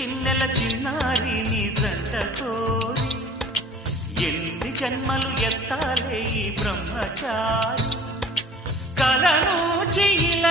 చిన్నెల చిన్నారి నీ జంట కోరి ఎన్ని జన్మలు ఎత్తాలే ఈ బ్రహ్మచారి కలను చెయ్యిల